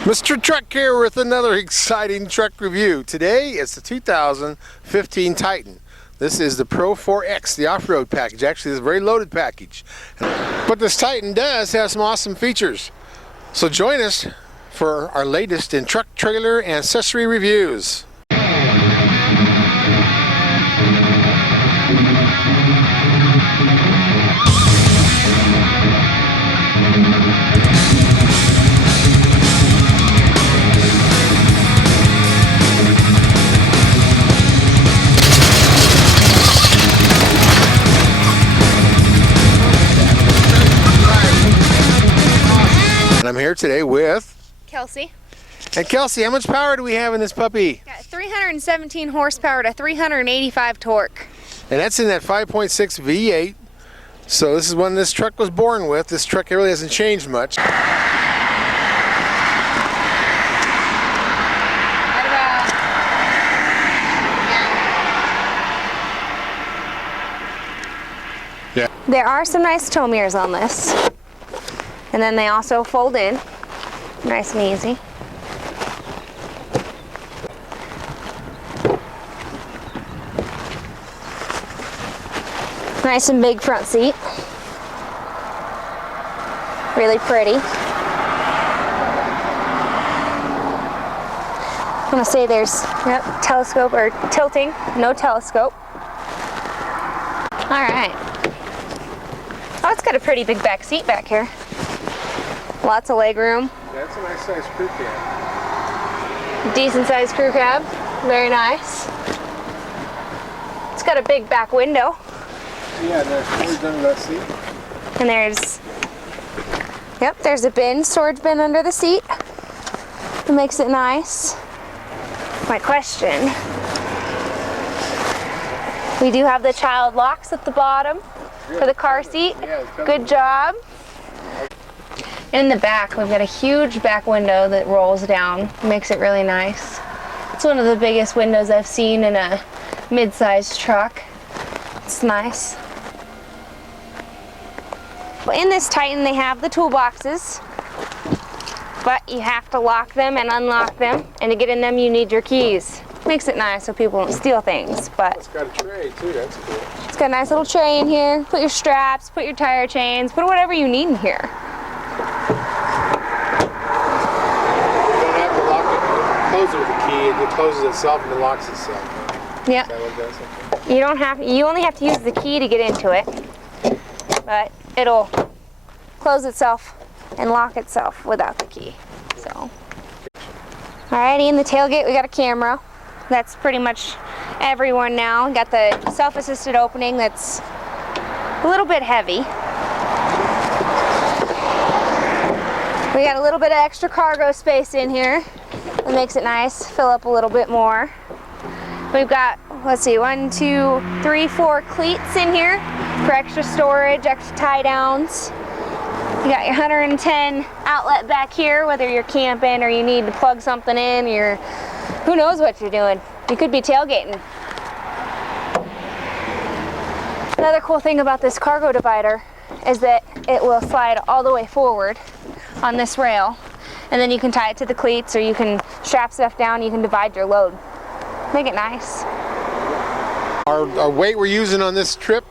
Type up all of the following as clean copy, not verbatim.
MrTruck here with another exciting truck review. Today it's the 2015 Titan. This is the Pro 4X, the off-road package. Actually, it's a very loaded package. But this Titan does have some awesome features. So join us for our latest in truck, trailer, and accessory reviews. I'm here today with Kelsey. And Kelsey, how much power do we have in this puppy? Got 317 horsepower to 385 torque. And that's in that 5.6 V8. So this is one this truck was born with. This truck really hasn't changed much. Right about. Yeah. There are some nice tow mirrors on this. And then they also fold in. Nice and easy. Nice and big front seat. Really pretty. I want to say there's telescope or tilting, no telescope. All right. Oh, it's got a pretty big back seat back here. Lots of leg room. Yeah, that's a nice size crew cab. Decent sized crew cab. Very nice. It's got a big back window. Yeah, there's storage under that seat. And there's a bin, storage bin under the seat. It makes it nice. My question. We do have the child locks at the bottom for the car seat. Good job. In the back, we've got a huge back window that rolls down. Makes it really nice. It's one of the biggest windows I've seen in a mid-sized truck. It's nice. Well, in this Titan, they have the toolboxes, but you have to lock them and unlock them, and to get in them, you need your keys. Makes it nice so people don't steal things, but It's got a tray too, that's cool. It's got a nice little tray in here. Put your straps, put your tire chains, put whatever you need in here. Close it with a key, and it closes itself and it locks itself. Yeah. You only have to use the key to get into it, but it'll close itself and lock itself without the key. So, alrighty, in the tailgate we got a camera. That's pretty much everyone now. Got the self-assisted opening that's a little bit heavy. We got a little bit of extra cargo space in here. It makes it nice, fill up a little bit more. We've got, let's see, 1, 2, 3, 4 cleats in here for extra storage, extra tie downs. You got your 110 outlet back here, whether you're camping or you need to plug something in, who knows what you're doing. You could be tailgating. Another cool thing about this cargo divider is that it will slide all the way forward on this rail. And then you can tie it to the cleats, or you can strap stuff down, you can divide your load. Make it nice. Our weight we're using on this trip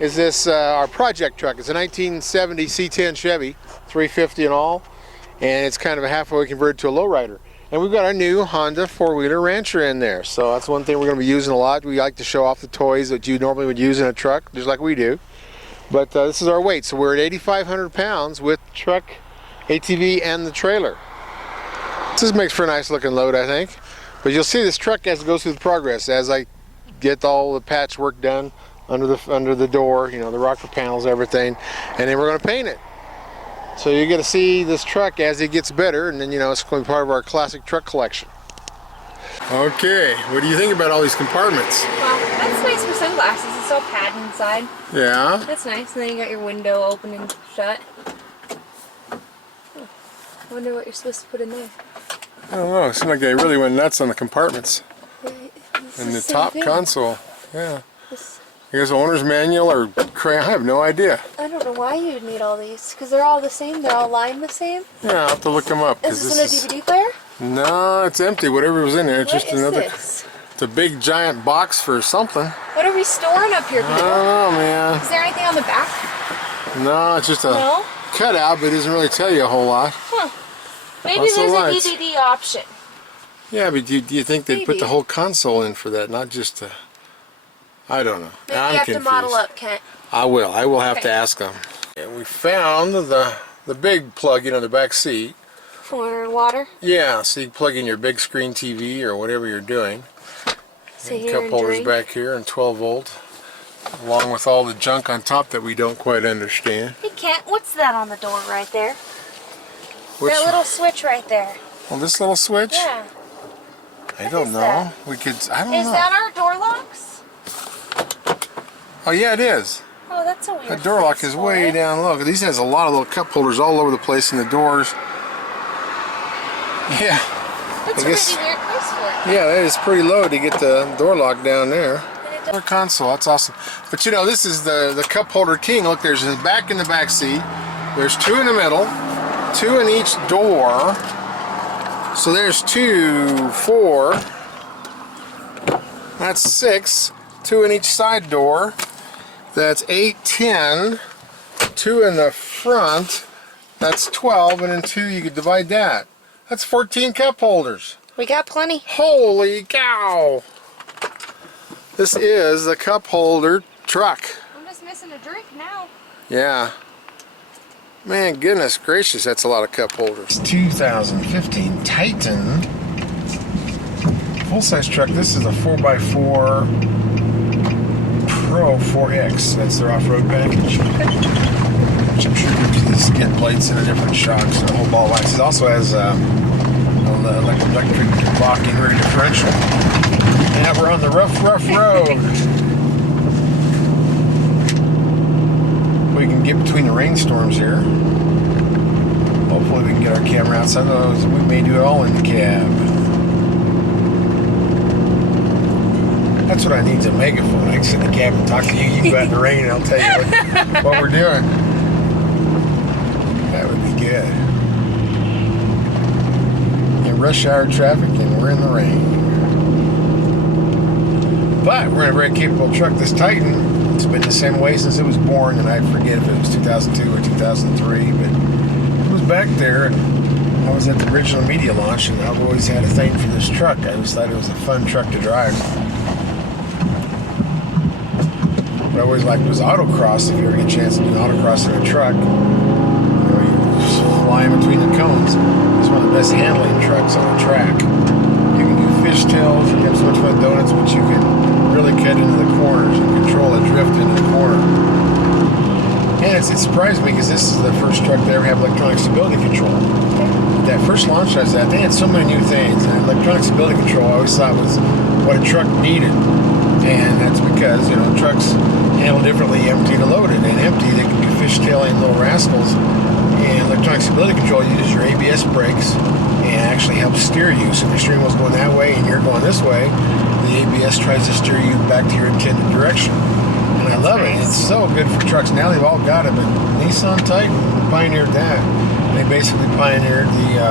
is this our project truck. It's a 1970 C10 Chevy, 350 in all, and it's kind of a halfway converted to a lowrider. And we've got our new Honda four-wheeler Rancher in there, so that's one thing we're going to be using a lot. We like to show off the toys that you normally would use in a truck, just like we do. But this is our weight, so we're at 8,500 pounds with truck, ATV, and the trailer. This makes for a nice looking load, I think. But you'll see this truck as it goes through the progress, as I get all the patchwork done under the door, you know, the rocker panels, everything, and then we're going to paint it. So you're going to see this truck as it gets better, and then, you know, it's going to be part of our classic truck collection. Okay, what do you think about all these compartments? Well, that's nice for sunglasses. It's all padded inside. Yeah. That's nice. And then you got your window open and shut. I wonder what you're supposed to put in there. I don't know. It seemed like they really went nuts on the compartments. And the top console. Yeah. I guess owner's manual or crayon. I have no idea. I don't know why you would need all these. Because they're all the same. They're all lined the same. Yeah, I'll have to look them up. Is this in a DVD player? No, it's empty. Whatever was in there, it's What just is another. this? It's a big giant box for something. What are we storing up here, I people? don't know, man. Is there anything on the back? No, it's just a cutout, but it doesn't really tell you a whole lot. Huh. Maybe Lots of there's a lights. DVD option. Yeah, but do you think they'd put the Maybe. whole console in for that, not just a... I don't know. Maybe I'm you have confused. to model up, Kent. I will. I will have to Okay. ask them. And we found the big plug-in on the back seat. For water. Yeah, so you plug in your big screen TV or whatever you're doing. Sit And here cup and holders drink. back here and 12 volt, along with all the junk on top that we don't quite understand. Hey, Kent, what's that on the door right there? Which, That little switch right there. well, this little switch? Yeah. I don't is know. that? We could. I don't Is know. that our door locks? Oh yeah, it is. Oh, that's a weird The door lock place is for way it. down low. These has a lot of little cup holders all over the place in the doors. Yeah. That's I a guess- really weird place for it. Yeah, that is pretty low to get the door lock down there. And it does- Another console, that's awesome. But you know, this is the cup holder king. Look, there's a back in the back seat. There's two in the middle, two in each door. So there's 2, 4. That's 6. 2 in each side door. That's 8, 10. 2 in the front. That's 12. And then 2, you could divide that. That's 14 cup holders. We got plenty. Holy cow! This is the cup holder truck. I'm just missing a drink now. Yeah. Man, goodness gracious, that's a lot of cup holders. 2015 Titan full-size truck. This is a 4x4 Pro 4X. That's their off-road package. Which I'm sure gives you the skid plates and the different shocks and the whole ball of wax. It also has electric locking rear differential. And now we're on the rough road. We can get between the rainstorms here. Hopefully we can get our camera outside. Otherwise, we may do it all in the cab. That's what I need, is a megaphone. I can sit in the cab and talk to you. You go out in the rain and I'll tell you what we're doing. That would be good. In rush hour traffic and we're in the rain. But we're in a very capable truck. This Titan, it's been the same way since it was born, and I forget if it was 2002 or 2003, but it was back there. I was at the original media launch, and I've always had a thing for this truck. I always thought it was a fun truck to drive. What I always liked was autocross. If you ever get a chance to do autocross in a truck, you know, you fly in between the cones. It's one of the best handling trucks on the track. You can do fishtails, you can have so much fun donuts, but you can really cut into the corners and control a drift into the corner. And it surprised me because this is the first truck to ever have electronic stability control. That first launch I was at, they had so many new things, and electronic stability control I always thought was what a truck needed. And that's because, you know, trucks handle differently empty to loaded. And empty, they can be fishtailing little rascals. And electronic stability control uses your ABS brakes and actually helps steer you. So if your steering wheel's going that way and you're going this way, the ABS tries to steer you back to your intended direction. And I love it. It's so good for trucks. Now they've all got it, but Nissan Titan pioneered that. They basically pioneered the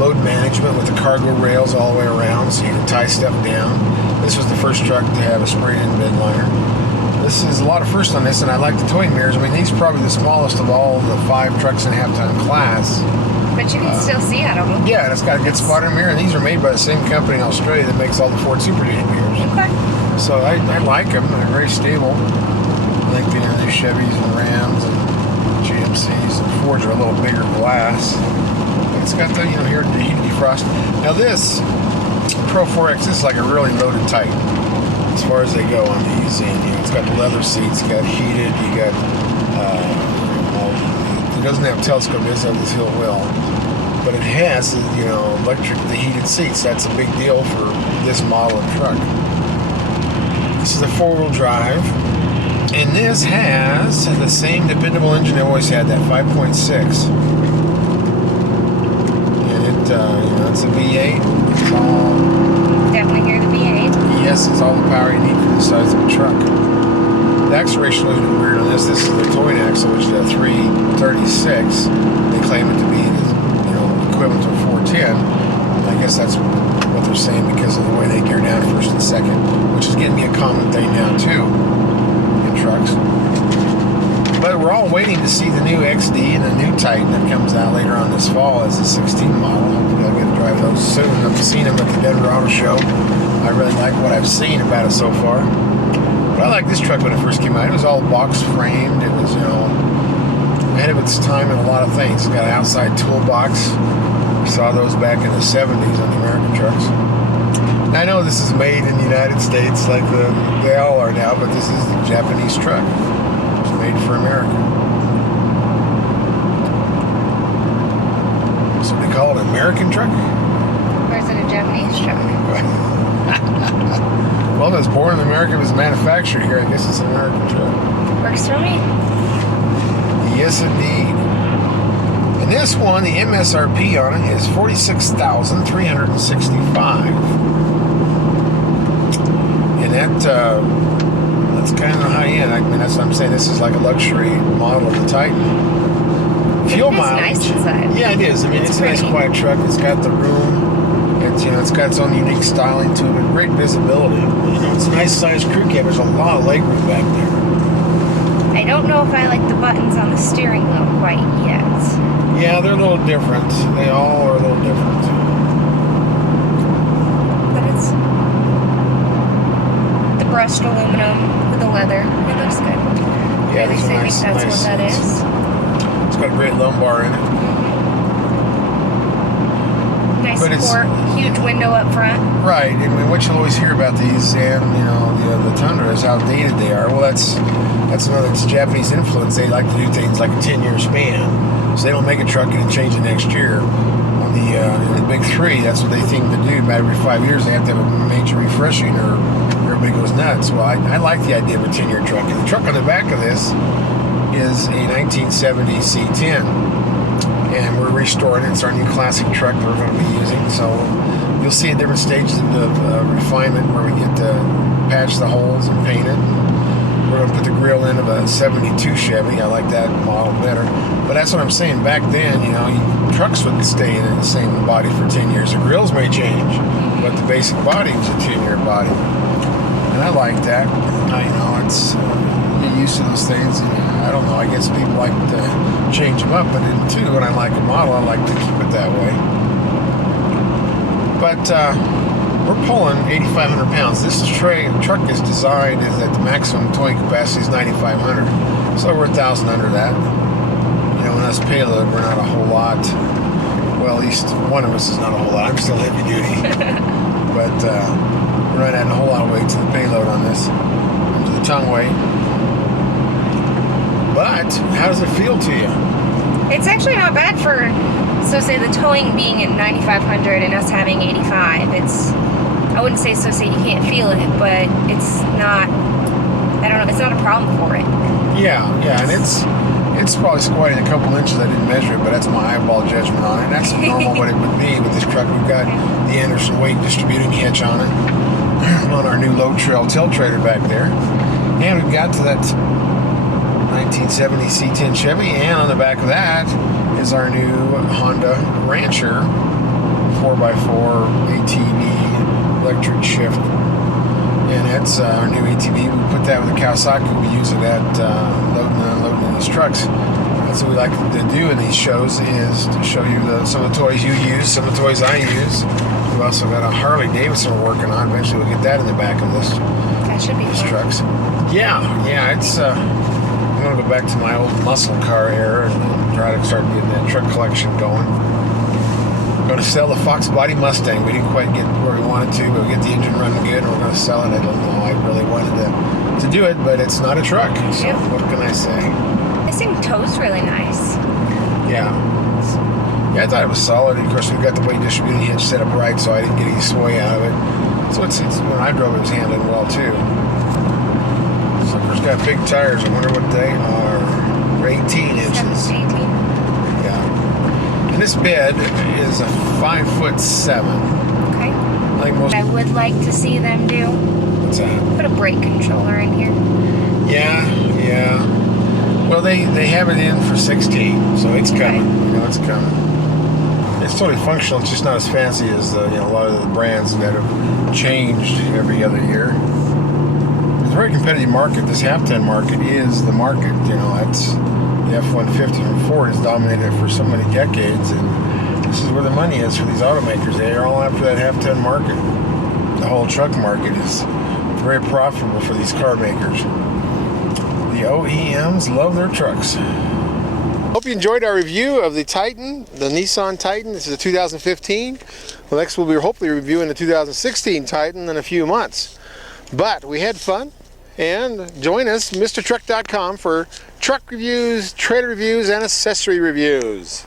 load management with the cargo rails all the way around so you can tie stuff down. This was the first truck to have a sprayed-in bed liner. This is a lot of firsts on this, and I like the towing mirrors. I mean, these are probably the smallest of all the 5 trucks and a half ton class. But you can still see out of them. Yeah, and it's got a good spotter mirror, and these are made by the same company in Australia that makes all the Ford Super Duty mirrors. Okay. So I like them. They're very stable. I like the other Chevys and Rams and GMCs. And Fords are a little bigger glass. But it's got the, you know, here the heated defrost. Now this Pro 4X, this is like a really loaded Titan as far as they go on these. And you know, it's got the leather seats, you got heated, you got it doesn't have telescope, it does have this hill wheel. But it has, you know, the heated seats. That's a big deal for this model of truck. This is a 4-wheel drive. And this has the same dependable engine they always had, that 5.6. And it, you know, it's a V8. It's all... Definitely hear the V8. Yes, it's all the power you need for the size of a truck. The acceleration is a little weird on this. This is the towing axle, which is a 336. They claim it to be, you know, equivalent to a 410. I guess that's what they're saying because of the way they gear down first and second, which is getting to be a common thing now too in trucks. But we're all waiting to see the new XD and the new Titan that comes out later on this fall as a 16 model. Hopefully I'll get to drive those soon. I've seen them at the Denver Auto Show. I really like what I've seen about it so far. But I liked this truck when it first came out. It was all box framed. It was, you know, ahead of its time in a lot of things. It's got an outside toolbox. We saw those back in the 70s on the American trucks. I know this is made in the United States like they all are now, but this is the Japanese truck. It's made for America. So they call it an American truck? Or is it a Japanese truck? Well, if it's born in America, if it's manufactured here, I guess it's an American truck. Works for me. Yes, indeed. And this one, the MSRP on it is $46,365. And that's kind of high end. I mean, that's what I'm saying. This is like a luxury model of the Titan. Fuel mileage. It's nice inside. Yeah, it is. I mean, it's a nice, pretty. quiet truck. It's got the room. It's, you know, it's got its own unique styling to it. Great visibility. You know, it's a nice sized crew cab. There's a lot of legroom back there. I don't know if I like the buttons on the steering wheel quite yet. Yeah, they're a little different. They all are a little different. But it's the brushed aluminum with the leather. It looks good. Yeah, At least I think that's what that is. It's got a great lumbar in it. Nice But it's- support, huge window up front. Right. I mean, what you always hear about these, and you know, the Tundra is how dated they are. Well, that's another. It's Japanese influence. They like to do things like a 10-year span, so they don't make a truck and change it next year. On the big three, that's what they seem to do. About every 5 years, they have to have a major refreshing, or everybody goes nuts. Well, I like the idea of a 10-year truck. And the truck on the back of this is a 1970 C10. And we're restoring it. It's our new classic truck we're going to be using. So you'll see at different stages of refinement where we get to patch the holes and paint it. We're going to put the grill in of a 72 Chevy. I like that model better. But that's what I'm saying. Back then, you know, trucks would stay in the same body for 10 years. The grills may change, but the basic body was a 10-year body. And I like that. You know, it's get used to those things. And, I don't know. I guess people like to change them up, but too, when I like a model, I like to keep it that way. But we're pulling 8,500 pounds. This truck is designed is that the maximum towing capacity is 9,500, so we're 1,000 under that. You know, when us payload, we're not a whole lot. Well, at least one of us is not a whole lot. I'm still heavy duty, but we're not adding a whole lot of weight to the payload on this, to the tongue weight. But how does it feel to you? It's actually not bad for, so say the towing being at 9,500 and us having 85. It's, I wouldn't say so say you can't feel it, but it's not, I don't know, it's not a problem for it. Yeah, and it's probably squatting a couple inches. I didn't measure it, but that's my eyeball judgment on it. That's normal what it would be with this truck. We've got the Anderson weight distributing hitch on it, on our new low trail tilt trailer back there. And we've got to that 1970 C10 Chevy, and on the back of that is our new Honda Rancher 4x4 ATV electric shift, and that's our new ATV. We put that with the Kawasaki. We use it at loading and unloading these trucks. That's what we like to do in these shows, is to show you some of the toys you use, some of the toys I use. We've also got a Harley Davidson we're working on. Eventually we'll get that in the back of this. That should be These fun. trucks. Yeah, it's I'm gonna go back to my old muscle car era and try to start getting that truck collection going. I'm gonna sell the Fox Body Mustang. We didn't quite get where we wanted to, but we get the engine running good, and we're gonna sell it. I don't know. I really wanted to do it, but it's not a truck. So Yeah. what can I say? This thing tows really nice. Yeah, I thought it was solid. Of course, we've got the weight distributing hitch set up right, so I didn't get any sway out of it. So it's when I drove it was handling well too. Sucker's got big tires. I wonder what they are. 18 inches. 18. Yeah. And this bed is a 5'7". Okay. Like most. What I would like to see them do, What's that? put a brake controller in here. Yeah. Well, they have it in for 16, so it's coming. You know, it's coming. It's totally functional. It's just not as fancy as a lot of the brands that have changed every other year. It's a very competitive market. This half-ton market is the market. That's the F-150 from Ford has dominated it for so many decades, and this is where the money is for these automakers. They are all after that half-ton market. The whole truck market is very profitable for these car makers. The OEMs love their trucks. Hope you enjoyed our review of the Titan, the Nissan Titan. This is a 2015. Well, next we'll be hopefully reviewing the 2016 Titan in a few months. But we had fun, and join us, MrTruck.com, for truck reviews, trailer reviews, and accessory reviews.